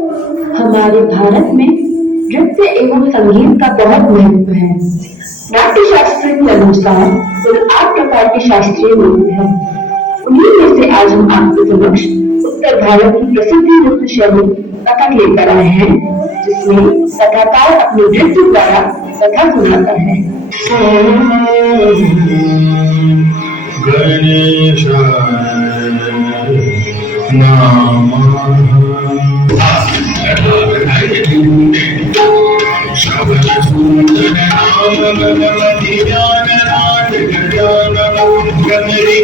हमारे भारत में नृत्य एवं संगीत का बहुत महत्व है। नाट्य शास्त्र के अनुसार कुल 8 प्रकार के शास्त्रीय नृत्य हैं। उन्हीं में से आज हम आपके समक्ष उत्तर भारत की प्रसिद्ध नृत्य शैली कथक लेकर आए हैं, जिसमें कथाकार अपने नृत्य द्वारा कथा सुनाता है। गणेशाय नमः। श्रवण सुंदर नाम भगवती ज्ञान नाथ गजानन गमरी